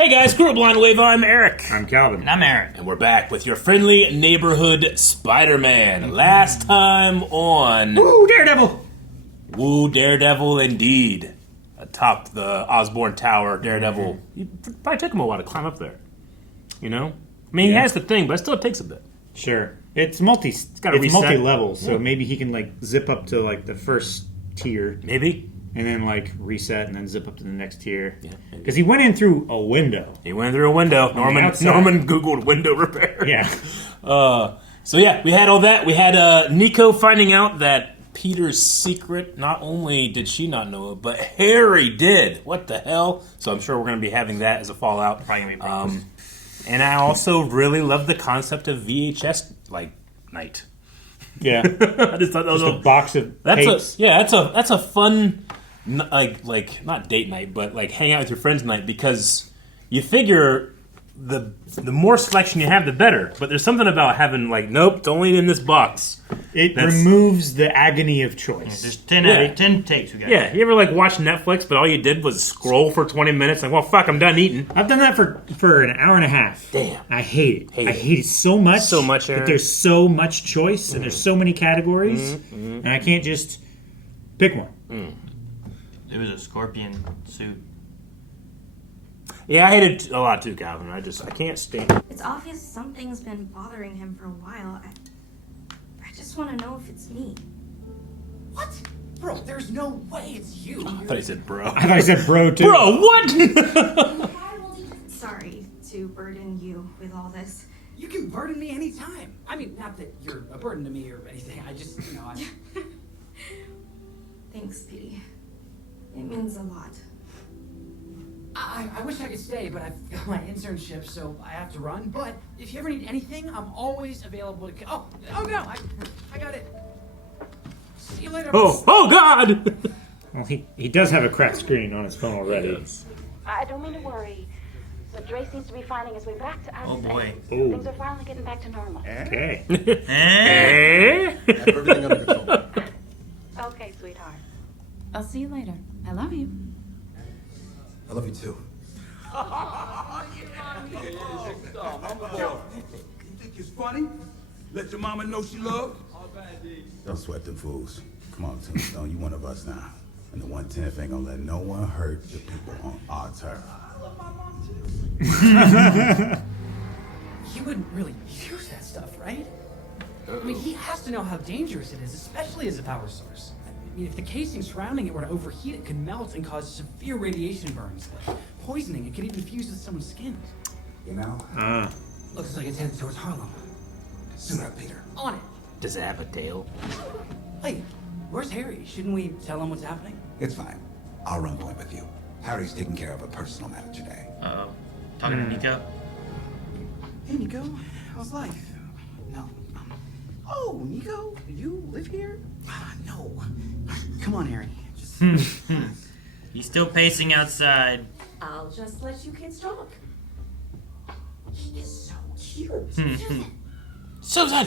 Hey guys, Crew Blind Wave, I'm Eric. I'm Calvin. And I'm Aaron. And we're back with your friendly neighborhood Spider-Man. Last time on... Woo, Daredevil! Woo, Daredevil indeed. Atop the Osborn Tower, Daredevil. It probably took him a while to climb up there. You know? I mean, he has the thing, but it still takes a bit. Sure. It's multi-level, so maybe he can, like, zip up to, like, the first tier. Maybe. And then, like, reset and then zip up to the next tier. Yeah, because he went in through a window. He went through a window. Norman Googled window repair. Yeah. So yeah, we had all that. We had Nico finding out that Peter's secret, not only did she not know it, but Harry did. What the hell? So I'm sure we're going to be having that as a fallout. And I also really love the concept of VHS, like, night. Yeah. I just thought that was a box of tapes. That's a fun, like not date night, but like hang out with your friends night, because you figure the more selection you have, the better. But there's something about having like, nope, it's only in this box. It removes the agony of choice. There's 10 tapes we got. Yeah, you ever like watch Netflix, but all you did was scroll for 20 minutes? Like, well, fuck, I'm done eating. I've done that for an hour and a half. Damn. I hate it. I hate it so much. So much, Aaron. That there's so much choice and there's so many categories, and I can't just pick one. It was a scorpion suit. Yeah, I hate it a lot too, Calvin. I can't stand it. It's obvious something's been bothering him for a while. I just want to know if it's me. What? Bro, there's no way it's you. I thought he said bro. I thought he said bro too. Bro, what? Sorry to burden you with all this. You can burden me anytime. I mean, not that you're a burden to me or anything. I just, Thanks, Petey. It means a lot. I wish I could stay, but I've got my internship, so I have to run. But if you ever need anything, I'm always available to... Oh no, I got it. See you later. Oh God! Well, he does have a cracked screen on his phone already. Yes. I don't mean to worry, but Dre seems to be finding his way back to us. Oh boy. Things are finally getting back to normal. Okay. Have everything under control. Okay, sweetheart. I'll see you later. I love you. I love you too. You think it's funny? Let your mama know she loved? Don't sweat them fools. Come on, Tombstone, you one of us now. And the 110th ain't gonna let no one hurt the people on our turf. I love my mom too. He wouldn't really use that stuff, right? I mean, he has to know how dangerous it is, especially as a power source. I mean, if the casing surrounding it were to overheat, it could melt and cause severe radiation burns, like poisoning. It could even fuse with someone's skin. You know? Looks like it's headed towards Harlem. Suit up, Peter. On it. Does it have a tail? Hey, where's Harry? Shouldn't we tell him what's happening? It's fine. I'll run point with you. Harry's taking care of a personal matter today. Uh-oh. Talking to Nico? Hey, Nico. How's life? No. Oh, Nico, you live here? No. Come on, Harry. Just... He's still pacing outside. I'll just let you kids talk. He is so cute. Susan!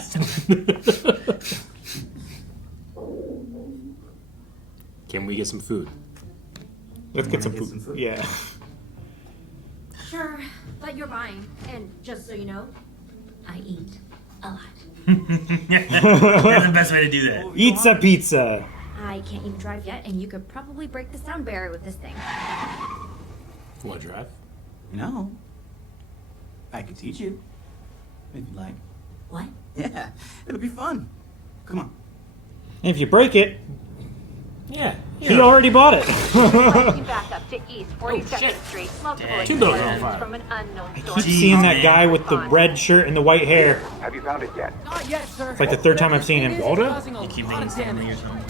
Can we get some food? Let's get some food. Yeah. Sure, but you're buying. And just so you know, I eat a lot. That's the best way to do that. Pizza pizza. I can't even drive yet, and you could probably break the sound barrier with this thing. You want to drive? No. I could teach you. If you like. What? Yeah, it'll be fun. Come on. If you break it, Yeah. he already bought it. Back up to East 42nd Street. Multiple Dang. Two buildings on fire. from an unknown I source. keep seeing that guy with the red shirt and the white hair. Have you found it yet? Not yet, sir. It's like the third time I've seen him. Waldo? You keep thinking Stanley or something.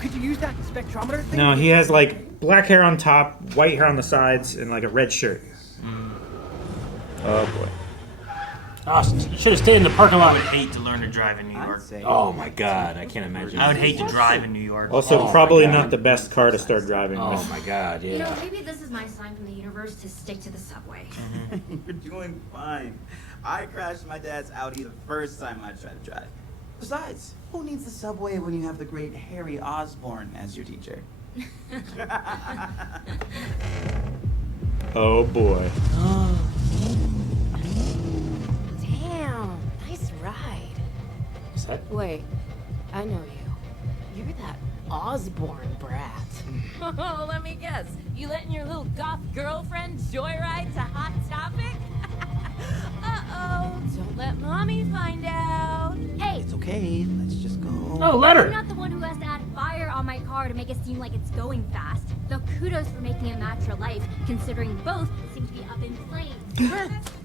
Could you use that spectrometer thing? No, he has like black hair on top, white hair on the sides, and like a red shirt. Oh boy. Oh, you should have stayed in the parking I lot. would hate to learn to drive in New York. Oh my God, I can't imagine. I would hate to drive in New York. Also, Oh, probably my God. not the best car to start driving Oh with. my God, You know, yeah. maybe this is my sign from the universe to stick to the subway. You're doing fine. I crashed my dad's Audi the first time I tried to drive. Besides, who needs the subway when you have the great Harry Osborn as your teacher? Oh boy. Damn, nice ride. What's that? Wait, I know you. You're that Osborne brat. Oh, let me guess. You letting your little goth girlfriend joyride to Hot Topic? Uh-oh, don't let mommy find out. Hey! It's okay, let's just go. Oh, let her. I'm not the one who has to add fire on my car to make it seem like it's going fast. Though kudos for making it match your life, considering both seem to be up in flames.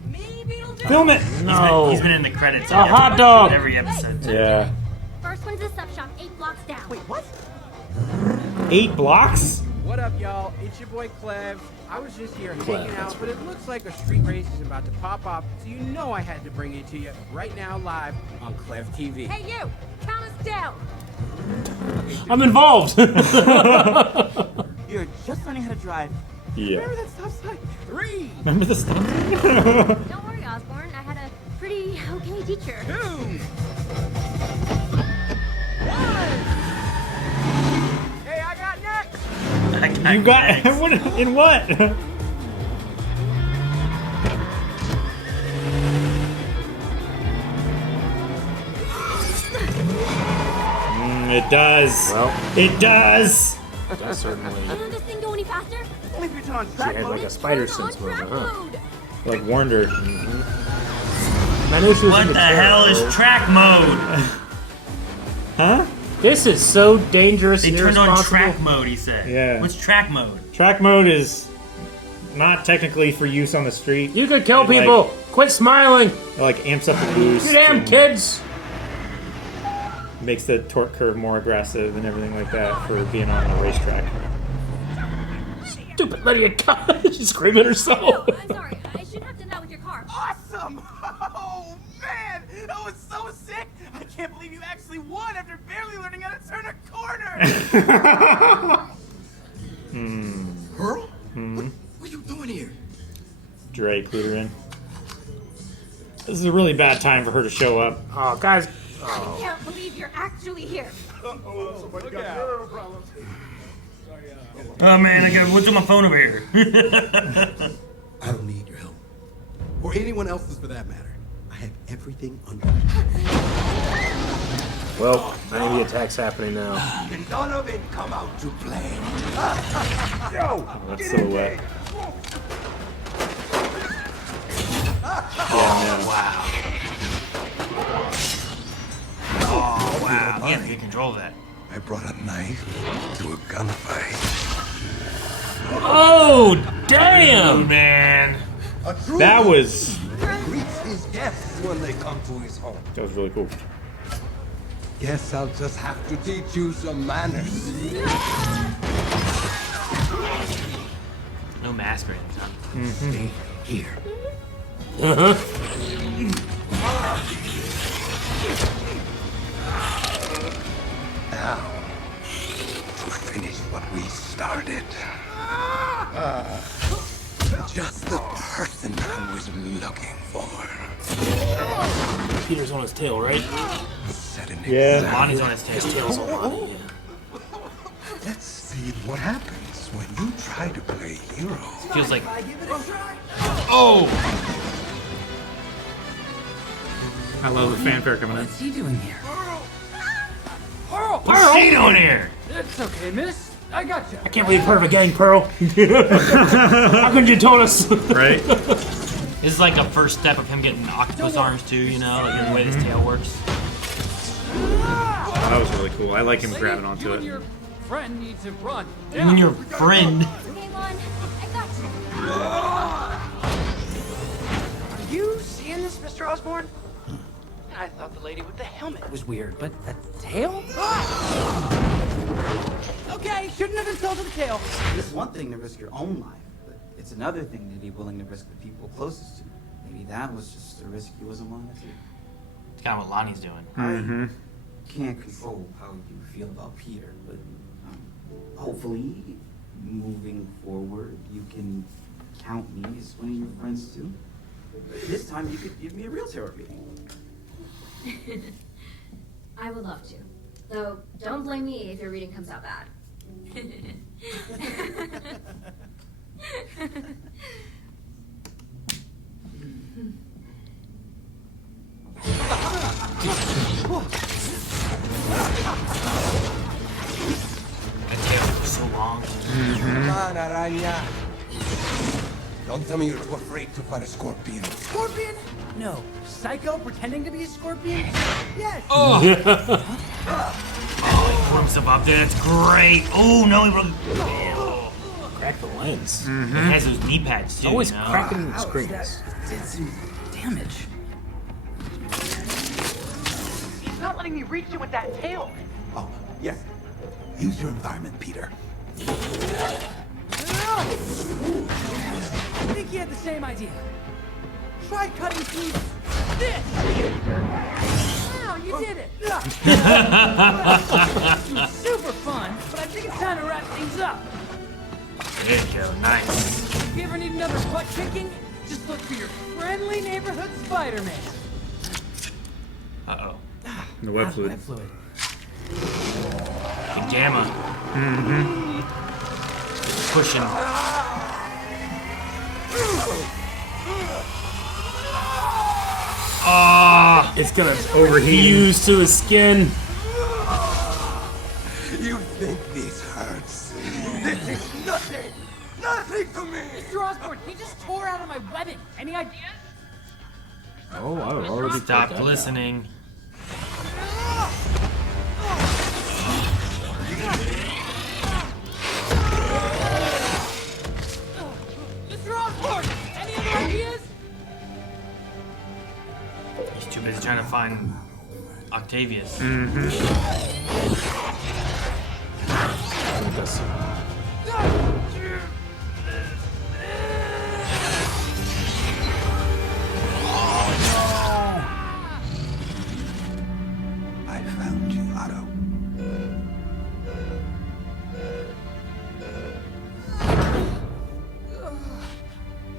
Me, Beetlejuice? Film it! No. He's been in the credits. A hot dog. Every episode. Yeah. First one's a sub shop 8 blocks down. Wait, what? 8 blocks? What up, y'all? It's your boy Clev. I was just here hanging that's out, but it looks like a street race is about to pop up, so you know I had to bring it to you right now live on Clev TV. Hey, you! Count us down! I'm involved. You're just learning how to drive. Yeah. Remember that stop sign? 3! Remember the stuff? Don't worry, Osborne. I had a pretty okay teacher. 2! 1! Hey, I got next! You got what? In what? It does. Well. It does. That certainly. Can't this thing go any faster? Only if you turn on She track had mode. like a spider Turn on sense moment, track huh? mode. Like warned her. I knew she was What in the chair, hell is though. track mode? Huh? This is so dangerous. They and turned on irresponsible. track mode, he said. Yeah. What's track mode? Track mode is not technically for use on the street. You could kill It, like- people. Quit smiling. It like amps up the boost. You damn and kids. Makes the torque curve more aggressive and everything like that for being on a racetrack. Stupid Lydia. She's screaming herself. I'm sorry. I shouldn't have done that with your car. Awesome! Oh, man! That was so sick! I can't believe you actually won after barely learning how to turn a corner! Pearl? Hmm. What are you doing here? Dre clued her in. This is a really bad time for her to show up. Oh, guys. I can't believe you're actually here. Oh man, I got what's on my phone over here? I don't need your help. Or anyone else's for that matter. I have everything under control. Well, I think the attack's happening now. And none of it come out to play. That's silhouette. Wow. Oh wow. You have to get control of that. I brought a knife to a gunfight. Oh, damn. Man. A true That was greets his guests when they come to his home. really cool. Guess I'll just have to teach you some manners. No mask or anything, huh? Stay here. Now, to finish what we started. Just the person I was looking for. Peter's on his tail, right? Set an Yeah. example. Lonnie's on his tail. Tail's on Lonnie, yeah. Let's see what happens when you try to play hero. Feels like. Oh! I love the fanfare coming in. What's he doing here? What's she doing here? It's okay, miss. I got you. I can't believe part of a gang, Pearl. How could you told us? Right? This is like a first step of him getting octopus arms too, you know, like the way his tail works. That was really cool. I like him grabbing onto You and it. your friend need to run. And when your friend. Okay, Lon. I got you. Are you seeing this, Mr. Osborne? I thought the lady with the helmet was weird, but the tail? Okay, shouldn't have insulted the tail. It's one thing to risk your own life, but it's another thing to be willing to risk the people closest to you. Maybe that was just a risk he wasn't willing to take. It's kind of what Lonnie's doing. Mm-hmm. Can't control how you feel about Peter, but hopefully, moving forward, you can count me as one of your friends too. This time, you could give me a real tarot reading. I would love to. Though, don't blame me if your reading comes out bad. That tail was so long. Come on, Araña. Don't tell me you're too afraid to fight a scorpion. Scorpion? No. Psycho pretending to be a scorpion? Yes. Oh! Oh, he blew himself up there. That's great. Oh, no, he broke. Crack the lens. It has those knee pads, too. Always you know? cracking the Ouch, screens. that did some damage. He's not letting me reach you with that tail. Oh, yes. Use your environment, Peter. I think he had the same idea. Try cutting through this. Wow, you did it. It was super fun, but I think it's time to wrap things up. There you go. Nice. If you ever need another butt kicking, just look for your friendly neighborhood Spider-Man. Uh-oh. The web fluid. Web fluid. Big Gamma. Pushing. Ah! It's gonna Overheating. fuse to his skin. You think this hurts? This is nothing! Nothing to me! Mr. Osborn, he just tore out of my webbing. Any ideas? Oh, I already Stop listening. Mr. Osborn, any other ideas? He's too busy trying to find Octavius. I found you, Otto.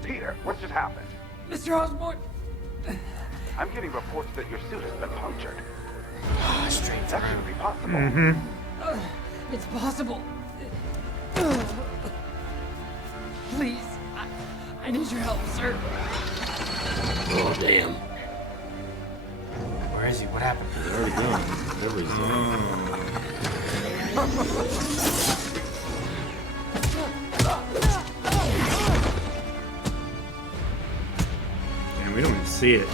Peter, what just happened? Mr. Osborn, I'm getting reports that your suit has been punctured. Straight That through. shouldn't be possible. it's possible. Please, I need your help, sir. Oh, damn. Where is he? What happened? He's already gone. Whatever he's doing. And we don't even see it.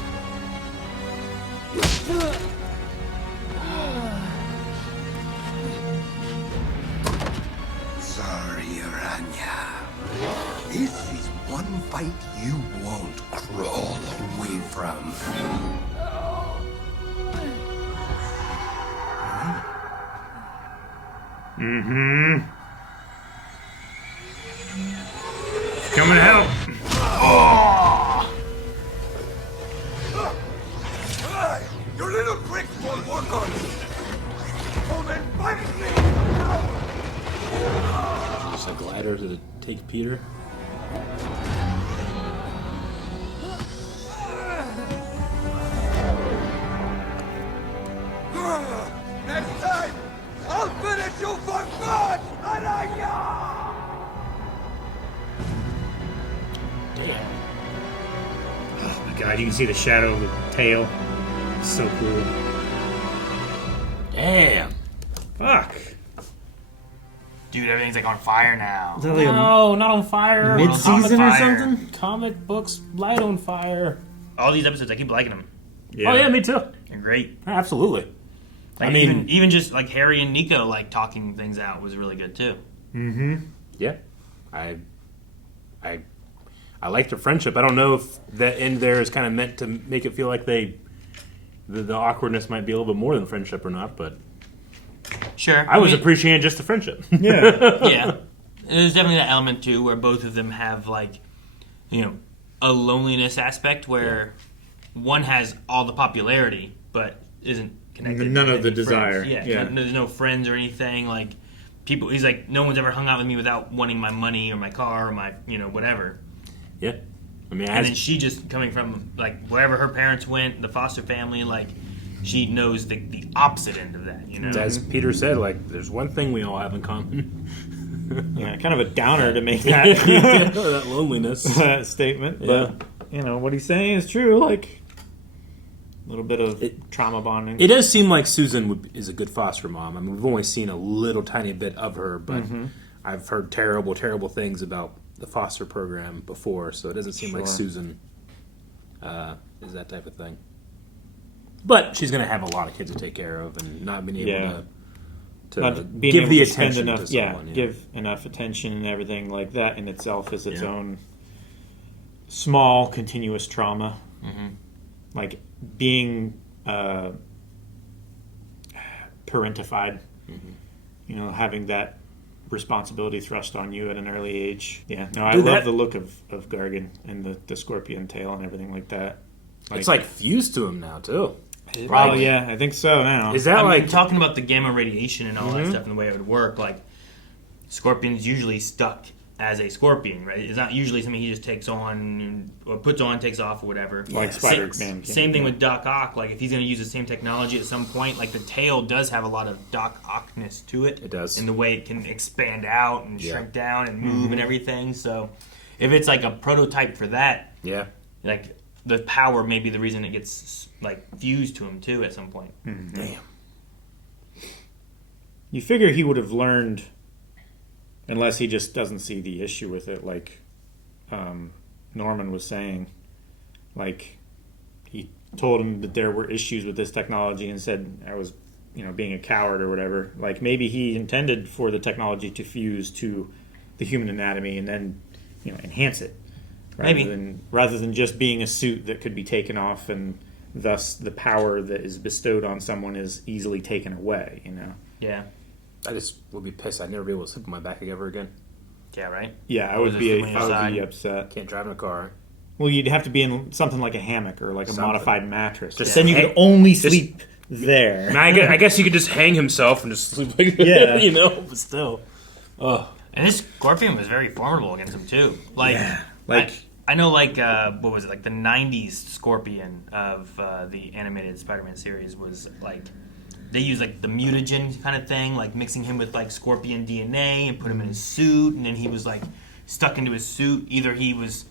Sorry, Araña. This is one fight you won't crawl away from. Coming to help. Hey, your little tricks won't work on me. Oh, then fight me! Just a glider to take Peter. Next time, I'll finish you for good, Araña! Damn. Oh my god, you can see the shadow of the tail. It's so cool. Damn. Fuck. Dude, everything's like on fire now. Is that like No, not on fire. mid-season or fire. something? Comic books light on fire. All these episodes, I keep liking them. Oh yeah, me too. They're great. Absolutely. Like, I mean- even just like Harry and Nico like talking things out was really good too. Yeah. I like their friendship. I don't know if that end there is kind of meant to make it feel like the awkwardness might be a little bit more than friendship or not, but Sure. I was mean, appreciating just the friendship. Yeah. yeah. There's definitely that element too where both of them have like, you know, a loneliness aspect where one has all the popularity but isn't connected. None with of the any friends. desire. Yeah. Yeah. There's no friends or anything. Like people, he's like, no one's ever hung out with me without wanting my money or my car or my, you know, whatever. Yeah. I mean, And then she just coming from like wherever her parents went, the foster family, like she knows the opposite end of that, you know. as Peter said, like, there's one thing we all have in common. Yeah, kind of a downer to make that that loneliness statement. But what he's saying is true. Like a little bit of trauma bonding. It does seem like Susan is a good foster mom. I mean, we've only seen a little tiny bit of her, but I've heard terrible, terrible things about the foster program before, so it doesn't seem like Susan is that type of thing. But she's going to have a lot of kids to take care of, and not being able to give the attention to someone. Give enough attention and everything like that in itself is its own small, continuous trauma. Like being parentified, having that responsibility thrust on you at an early age. Yeah, no, I love the look of Gargan and the scorpion tail and everything like that. It's like fused to him now too. Well, yeah, I think so now. Is that like talking about the gamma radiation and all that stuff and the way it would work? Like, scorpion's usually stuck as a scorpion, right? It's not usually something he just takes on or puts on, takes off, or whatever. Like Spider-Man. Same thing with Doc Ock. Like, if he's going to use the same technology at some point, like the tail does have a lot of Doc Ockness to it. It does. In the way it can expand out and shrink down and move and everything. So, if it's like a prototype for that, like the power may be the reason it gets like fused to him too at some point. Damn. You figure he would have learned, unless he just doesn't see the issue with it, like Norman was saying. Like, he told him that there were issues with this technology and said I was, being a coward or whatever. Like, maybe he intended for the technology to fuse to the human anatomy and then, enhance it. Rather than just being a suit that could be taken off, and thus the power that is bestowed on someone is easily taken away, Yeah. I just would be pissed. I'd never be able to sleep on my back ever again. Yeah, right? Yeah, I would be upset. Can't drive in a car. Well, you'd have to be in something like a hammock or like a modified mattress. Just then you could only sleep there. I guess he could just hang himself and just sleep like that, but still. And this scorpion was very formidable against him too. Like I know, like, what was it, like the 90s Scorpion of the animated Spider-Man series was, like, they used, like, the mutagen kind of thing, like, mixing him with, like, Scorpion DNA and put him in his suit, and then he was, like, stuck into his suit. Either it was,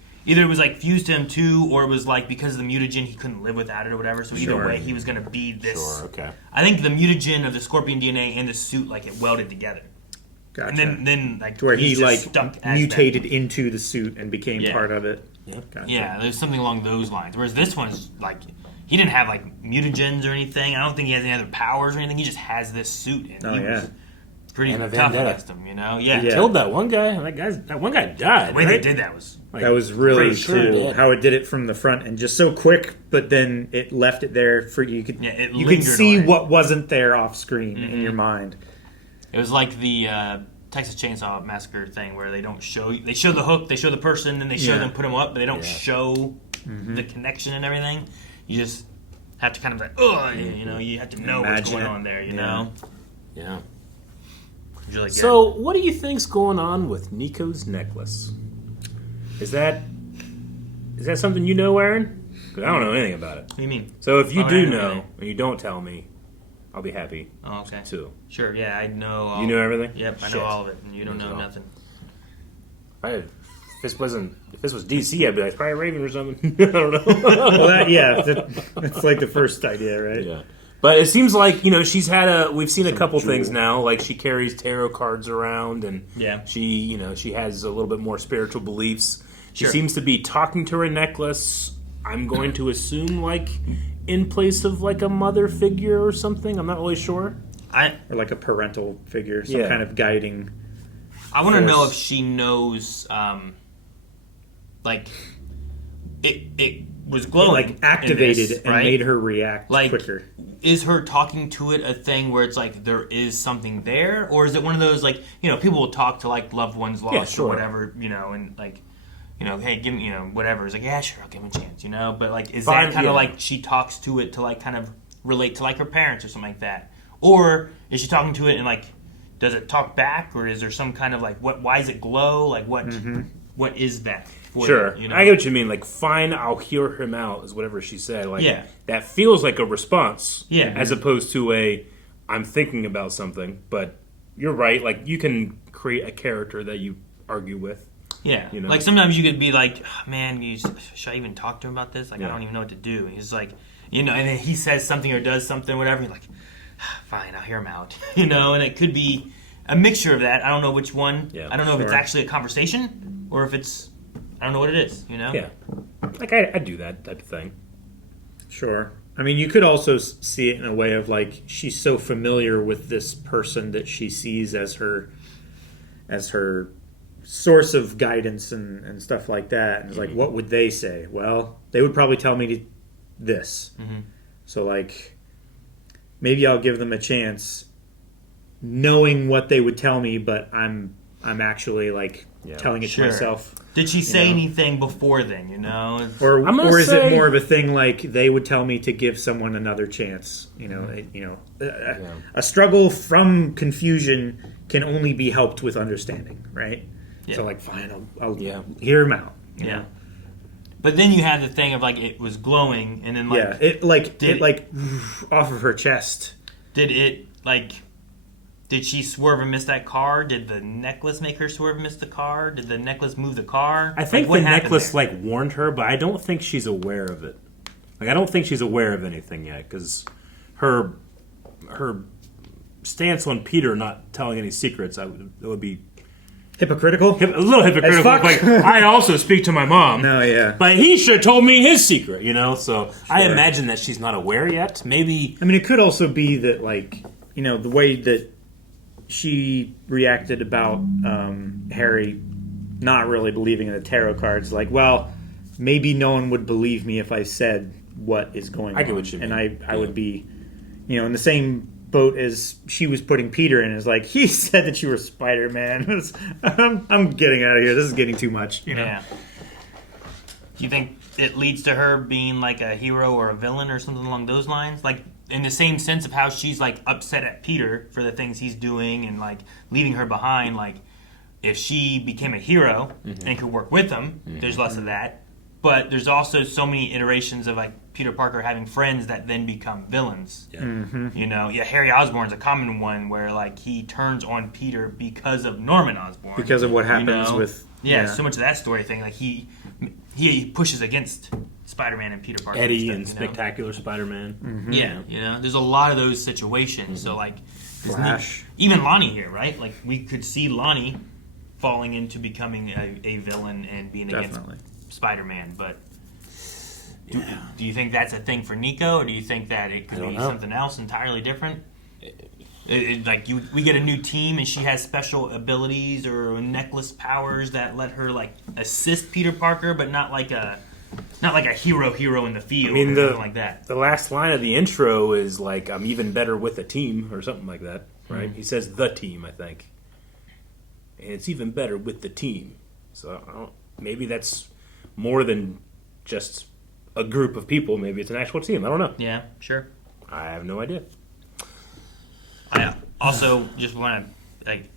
like, fused to him, too, or it was, like, because of the mutagen, he couldn't live without it or whatever, so either way, he was going to be this. Sure, okay. I think the mutagen of the Scorpion DNA and the suit, like, it welded together. Gotcha. And then like, to where he, like, stuck as mutated into the suit and became part of it. Yeah. Gotcha. Yeah, there's something along those lines. Whereas this one's like, he didn't have like mutagens or anything. I don't think he has any other powers or anything. He just has this suit, and he was pretty tough against him. Yeah, He killed that one guy. That one guy died. The way they did that was that was really cool. How it did it from the front and just so quick, but then it left it there for you could see what wasn't there off screen in your mind. It was like the Texas Chainsaw Massacre thing where they show the hook, they show the person, then they show them put them up, but they don't show the connection and everything. You just have to kind of like, you have to know what's going on there, you know? Yeah. Really so, what do you think's going on with Nico's necklace? Is that something you know, Aaron? Because I don't know anything about it. What do you mean? So, if you do know, and you don't tell me, I'll be happy. Oh, okay. Too. Sure, yeah, I know. You know everything? Yep, I know all of it, and you don't know nothing. If this was DC, I'd be like, it's probably Raven or something. I don't know. Well, that's like the first idea, right? Yeah. But it seems like, we've seen a couple things now, like she carries tarot cards around, and she has a little bit more spiritual beliefs. She seems to be talking to her necklace, I'm going to assume, like, in place of, like, a mother figure or something. I'm not really sure. Or like a parental figure, some kind of guiding I want to know if she knows, it was glowing. It, like, activated this, and right? made her react quicker. Is her talking to it a thing where it's like there is something there? Or is it one of those, like, people will talk to, like, loved ones lost or whatever, and, like, hey, give me, whatever. It's like, yeah, sure, I'll give him a chance, But, like, is that kind of like she talks to it to, like, kind of relate to, like, her parents or something like that? Or is she talking to it and, like, does it talk back? Or is there some kind of, like, why does it glow? Like, what is that? Sure. I get what you mean. Like, fine, I'll hear him out, is whatever she said. Like, that feels like a response. Yeah. As opposed to I'm thinking about something, but you're right. Like, you can create a character that you argue with. Yeah. You know? Like, sometimes you could be like, oh, man, should I even talk to him about this? Like, I don't even know what to do. And he's like, and then he says something or does something, whatever. You're like, fine, I'll hear him out. And it could be a mixture of that. I don't know which one. Yeah, I don't know if it's actually a conversation or if it's, I don't know what it is, Yeah. Like, I do that type of thing. Sure. I mean, you could also see it in a way of, like, she's so familiar with this person that she sees as her source of guidance and stuff like that. And it's like, what would they say? Well, they would probably tell me this. Mm-hmm. So, like, maybe I'll give them a chance knowing what they would tell me, but I'm actually, like, telling it to myself. Did she say anything before then, Or is it more of a thing like they would tell me to give someone another chance? A struggle from confusion can only be helped with understanding, right? Yeah. So, like, fine, I'll hear him out. You know? But then you had the thing of, like, it was glowing, and then, like... it off of her chest. Did she swerve and miss that car? Did the necklace make her swerve and miss the car? Did the necklace move the car? I think the necklace, warned her, but I don't think she's aware of it. Like, I don't think she's aware of anything yet, because her stance on Peter not telling any secrets, it would be... Hypocritical? A little hypocritical. Like, I also speak to my mom. No, yeah. But he should have told me his secret, So I imagine that she's not aware yet. Maybe... I mean, it could also be that, like, the way that she reacted about Harry not really believing in the tarot cards. Like, well, maybe no one would believe me if I said what is going on. I get what you mean. And I would be, in the same boat as she was putting Peter in. Is like, he said that you were Spider-Man. I'm getting out of here. This is getting too much. Yeah. Do you think it leads to her being like a hero or a villain or something along those lines? Like, in the same sense of how she's, like, upset at Peter for the things he's doing and, like, leaving her behind. Like, if she became a hero and could work with him, there's less of that. But there's also so many iterations of, like, Peter Parker having friends that then become villains. Yeah. Mm-hmm. Harry Osborn's a common one where, like, he turns on Peter because of Norman Osborn. Because of what happens with... Yeah, so much of that story thing. Like, he pushes against Spider-Man and Peter Parker. Eddie and Spectacular Spider-Man. Mm-hmm. Yeah, there's a lot of those situations. So, like... Flash. Even Lonnie here, right? Like, we could see Lonnie falling into becoming a villain and being against Spider-Man, but... Do you think that's a thing for Nico, or do you think that it could be something else entirely different? We get a new team, and she has special abilities or necklace powers that let her, like, assist Peter Parker, but not like a hero in the field. I mean, or something like that. The last line of the intro is like, "I'm even better with a team," or something like that, right? Mm-hmm. He says "the team," I think, and it's even better with the team. So maybe that's more than just a group of people. Maybe it's an actual team. I don't know. Yeah, sure. I have no idea. I also just want to, like,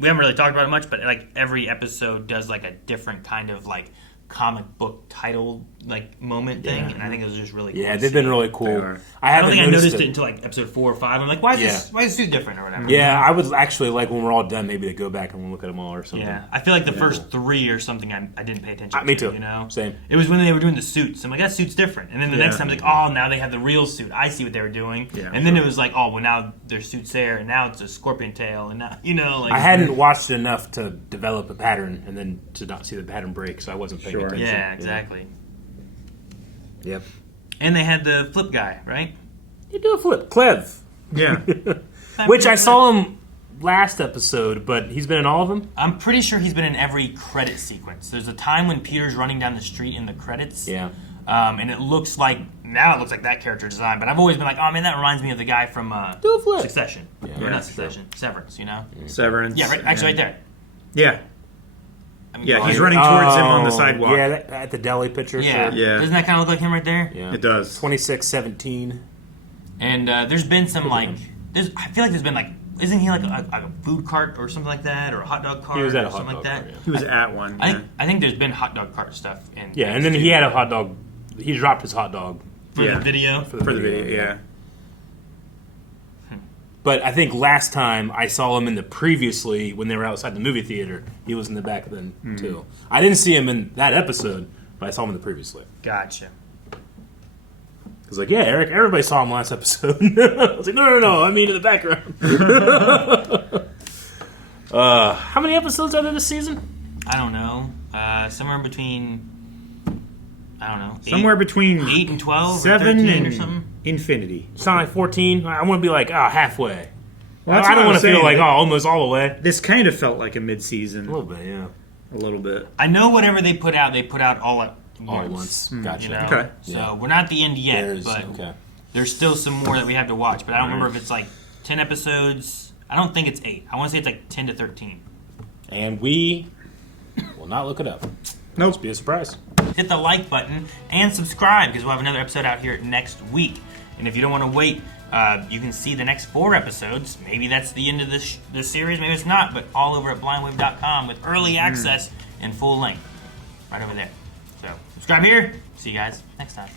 we haven't really talked about it much, but, like, every episode does, like, a different kind of, like, comic book title, like, moment thing, and I think it was just really cool. Yeah, they've been really cool. I don't think I noticed it until, like, episode 4 or 5. I'm like, why is this suit different or whatever? Yeah, I would actually, like, when we're all done, maybe to go back and look at them all or something. Yeah, I feel like the first 3 or something I didn't pay attention to. Me too. Same. It was when they were doing the suits. I'm like, that suit's different. And then the next time, like, oh, now they have the real suit. I see what they were doing. Yeah, and then it was like, oh, well, now their suit's there, and now it's a scorpion tail, and now, like... I hadn't watched enough to develop a pattern, and then to not see the pattern break, so I wasn't paying attention. Yeah, exactly. Yep. And they had the flip guy, right? You do a flip. Clev. Yeah. Which I saw him last episode, but he's been in all of them? I'm pretty sure he's been in every credit sequence. There's a time when Peter's running down the street in the credits. Yeah. And it looks like that character design, but I've always been like, oh man, that reminds me of the guy from Succession. Yeah. Or not Succession, Severance, Severance. Yeah, right there. Yeah. He's running towards him on the sidewalk. Yeah, at the deli picture. Yeah. Doesn't that kind of look like him right there? Yeah. It does. 2617. And there's been some, like... I feel like there's been, like... Isn't he like a food cart or something like that? Or a hot dog cart? He was at a hot dog like that? cart, He was at one. I think there's been hot dog cart stuff. And then he had a hot dog... He dropped his hot dog. For the video? For the video, yeah. But I think last time I saw him in the previously when they were outside the movie theater. He was in the back then too. I didn't see him in that episode, but I saw him in the previously. Gotcha. I was like, yeah, Eric, everybody saw him last episode. I was like, no, I mean in the background. How many episodes are there this season? I don't know. Somewhere between, I don't know. Somewhere between 8 and 12 7 or 13 and or something. infinity. It's not like 14. I want to be like, halfway. Well, that's I what don't I want was to feel saying. like, almost all the way. This kind of felt like a mid-season. A little bit, yeah. A little bit. I know whatever they put out all at once. All at once. Gotcha. You know? Okay. So we're not at the end yet, but there's still some more that we have to watch. But I don't remember if it's like 10 episodes. I don't think it's 8. I want to say it's like 10 to 13. And we will not look it up. Nope. Just be a surprise. Hit the like button and subscribe because we'll have another episode out here next week. And if you don't want to wait, you can see the next 4 episodes. Maybe that's the end of this series. Maybe it's not. But all over at blindwave.com with early access and full length. Right over there. So subscribe here. See you guys next time.